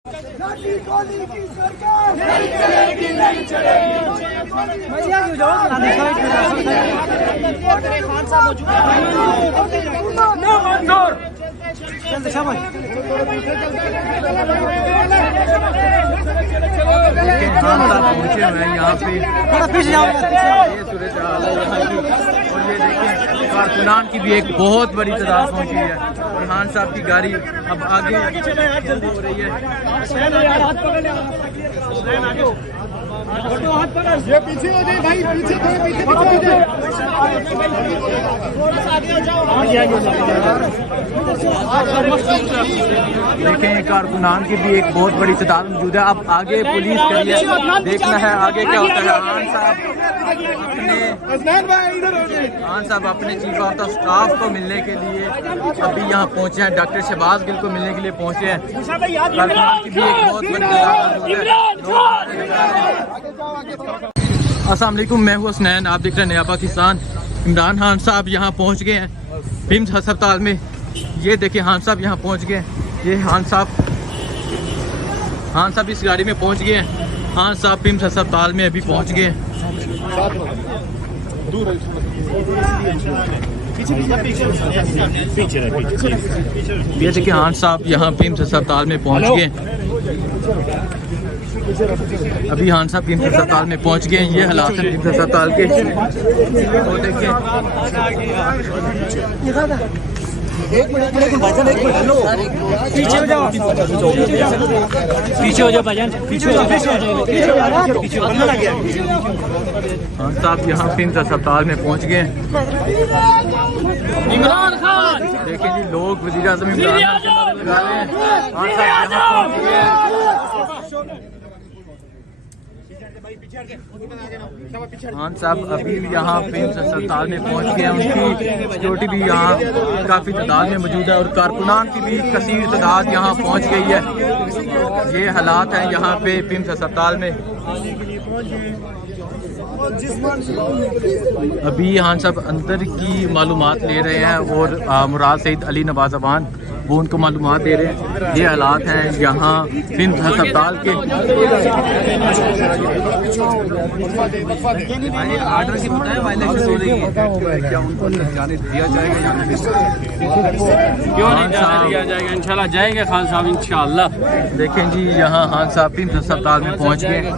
पहुंचे हुए हैं यहाँ पे, ये सूरज हाल है यहाँ की। और ये देखें कारकुनान की भी एक बहुत बड़ी तादाद पहुंची है और खान साहब की गाड़ी अब आगे हो रही है। ये पीछे हो जाए भाई, पीछे देखें कारकुनान की भी एक बहुत बड़ी तादाद मौजूद है। अब आगे पुलिस के लिए देखना है आगे क्या होता है। खान साहब अपने चीफ ऑफ द स्टाफ को मिलने के लिए अभी यहाँ पहुँचे हैं। डॉक्टर शहबाज गिल को मिलने के लिए पहुँचे हैं। कारकुनान की भी एक बहुत बड़ी तादाद मौजूद है। अस्सलाम वालेकुम, मैं हूँ हसनैन, आप देख रहे हैं नया पाकिस्तान। इमरान खान साहब यहाँ पहुँच गए हैं पिम्स अस्पताल में। ये देखिए खान साहब यहाँ पहुँच गए। ये खान साहब इस गाड़ी में पहुँच गए हैं। खान साहब पिम्स अस्पताल में अभी पहुँच गए। ये देखिए खान साहब यहाँ पिम्स अस्पताल में पहुँच गए। अभी खान साहब पिम्स अस्पताल में पहुंच गए हैं। ये हालात हैं पिम्स अस्पताल के। तो देखिए पीछे हो जाओ, पीछे हो जाओ भाईजान, पीछे हो जाओ। खान साहब यहाँ पिम्स अस्पताल में पहुंच गए। इमरान खान देखिए जी, लोग वज़ीर आज़म इमरान खान से लगा रहे हैं। खान साहब यहाँ पहुंच गए। खान साहब अभी यहाँ पिम्स अस्पताल में पहुँच गए हैं। उनकी सिक्योरिटी भी यहाँ काफ़ी तादाद में मौजूद है और कारकुनान की भी कसीर तादाद यहाँ पहुँच गई है। ये हालात हैं यहाँ पे पिम्स अस्पताल में। अभी खान साहब अंदर की मालूमात ले रहे हैं और मुराद सईद अली नवाज अवान वो उनको मालूमात दे रहे हैं। ये हालात हैं यहाँ पिम्स अस्पताल के। आर्डर की वायलेशन हो रही है, क्या उनको जाने दिया जाएगा? क्यों नहीं जाने दिया जाएगा? इंशाल्लाह जाएंगे खान साहब, इंशाल्लाह। देखें जी यहाँ खान साहब पिम्स अस्पताल में पहुँच गए।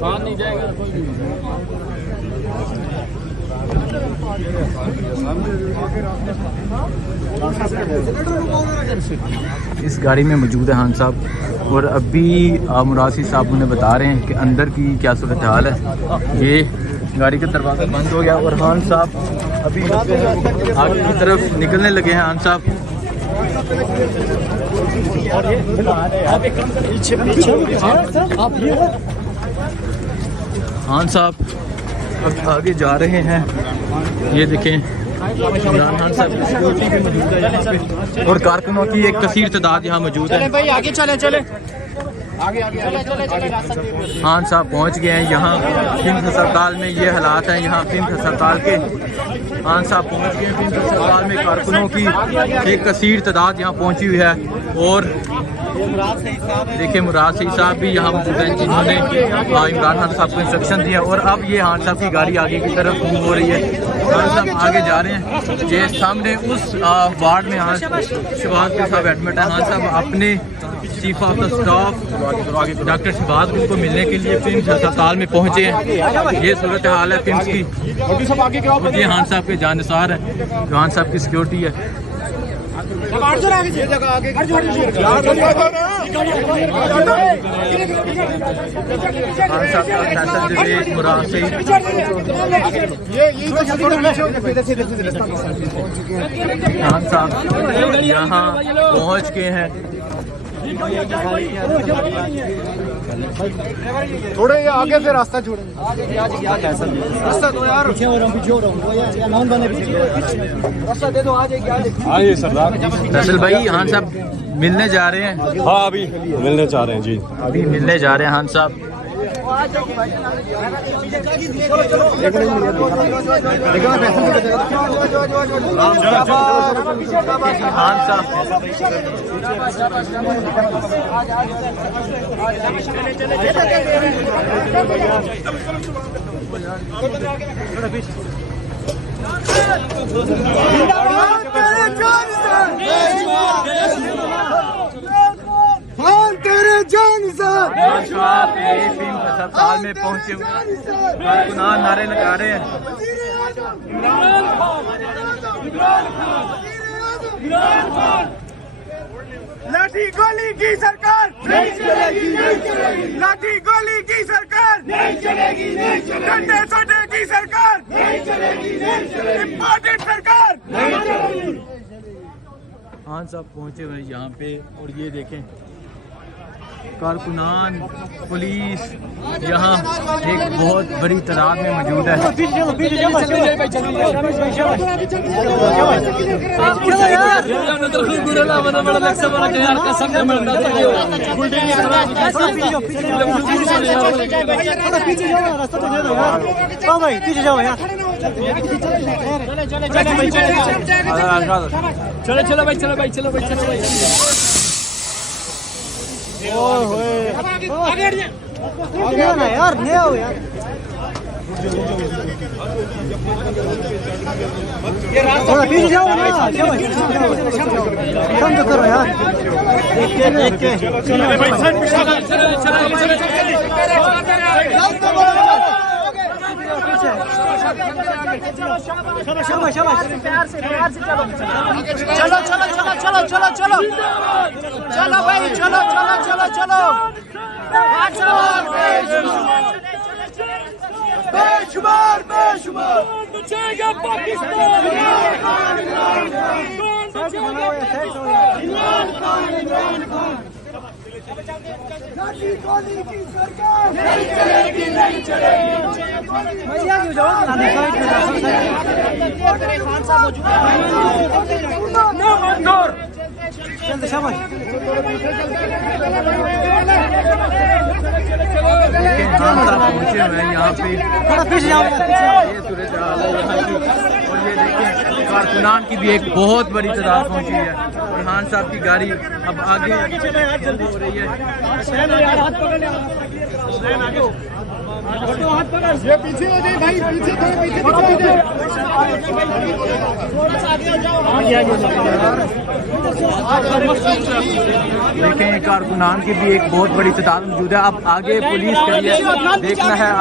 इस गाड़ी में मौजूद है खान साहब और अभी मुरासी साहब उन्हें बता रहे हैं कि अंदर की क्या सूरत हाल है। ये गाड़ी का दरवाज़ा बंद हो गया और खान साहब अभी आगे की तरफ निकलने लगे हैं। खान साहब खान साहब अब आगे जा रहे हैं। ये देखें इमरान खान साहब की सिक्योरिटी भी मौजूद है यहाँ पे और कारकुनों की एक कसीर तादाद यहाँ मौजूद है। भाई आगे चले चले खान साहब पहुँच गए हैं यहाँ पिम्स अस्पताल में। ये हालात हैं यहाँ पिम्स अस्पताल के। खान साहब पहुँच गए हैं पिम्स अस्पताल में। कारकुनों की एक कसीर तादाद यहाँ पहुँची हुई है और देखिए मुराद सईद साहब भी यहाँ मौजूद हैं जिन्होंने इमरान खान साहब को इंस्ट्रक्शन दिया। और अब ये खान साहब की गाड़ी आगे की तरफ मूव हो रही है। खान साहब आगे जा रहे हैं। ये सामने उस वार्ड में शहबाज गिल साहब एडमिट है। खान साहब अपने chief of the staff doctor Shahbaz Gill को मिलने के लिए पिम्स अस्पताल में पहुँचे हैं। ये सूरत हाल है पिम्स की। ये खान साहब के जानसार हैं, खान साहब की सिक्योरिटी है। खान साहब यहाँ पहुँच गए हैं। थोड़े ये आगे से रास्ता छोड़े, रास्ता दो यार, रास्ता दे दो। आइए सरदार फैसल भाई, खान साहब मिलने जा रहे हैं। हाँ अभी मिलने जा रहे हैं जी, अभी मिलने जा रहे हैं खान साहब। खान साहब तेरे जान सर फिल्म अस्पताल में पहुंचे हुए कारकुनान नारे लगा रहे हैं। लाठी गोली की सरकार नहीं चलेगी, नहीं चलेगी। लाठी गोली की सरकार नहीं चलेगी, नहीं चलेगी। डंडे सोटे की सरकार नहीं चलेगी, नहीं चलेगी। इम्पोर्टेड सरकार नहीं चलेगी। खान साहब पहुंचे हुए यहाँ पे और ये देखें कारकुनान पुलिस यहाँ एक बहुत बड़ी तादाद में मौजूद है। चलो चलो भाई, चलो भाई, चलो भाई, चलो भाई। आगे ना यार, नहीं आओ यार। थोड़ा पीछे जाओ ना, कम तो करो यार। देख के चलो भाई, चलो शाबाश शाबाश, प्यार से चलो चलो चलो चलो चलो चलो चलो भाई, चलो चलो चलो चलो बेशुमार बेशुमार बचेगा पाकिस्तान। लाठी गोली की सरकार नहीं चलेगी, नहीं चलेगी। भैया क्यों जाओ खान साहब मौजूद है। चलते शाबाश। पहुंचे हुए हैं यहाँ पे, थोड़ा पीछे जाओ। ये सूरज हाल है यहाँ की। और ये देखें कारकुनान की भी एक बहुत बड़ी तादाद पहुंची है और खान साहब की गाड़ी अब आगे हो रही है। ये पीछे हो जाए भाई, पीछे थोड़ा पीछे देखें कारकुनान की भी एक बहुत बड़ी तादाद मौजूद है। अब आगे पुलिस के लिए देखना है।